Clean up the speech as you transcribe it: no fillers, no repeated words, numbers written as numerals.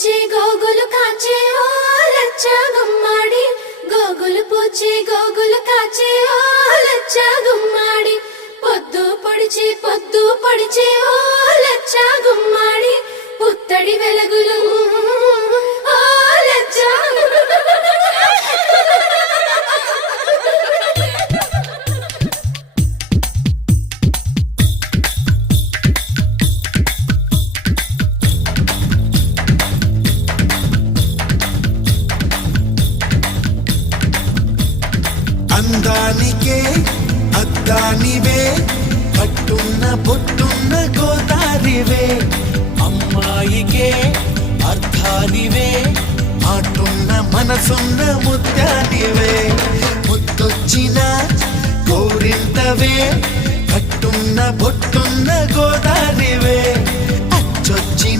పూచి గోగులు కాచే ఓ లచ్చ గుమ్మాడి గోగులు పూచి గోగులు కాచే ఓ లచ్చ గుమ్మాడి పొద్దు పొడిచి ఓ లచ్చ గుమ్మాడి పుత్తడి వెలుగులు ఓ లచ్చ అందానికే అద్దానివే పట్టున్న పొట్టున్న గోదారివే అమ్మాయికే అర్థానివే ఆటున్న మనసున్న ముత్యానివే ముద్దొచ్చిన కోరింతవే పట్టున్న పొట్టున్న గోదారివే అచ్చొచ్చిన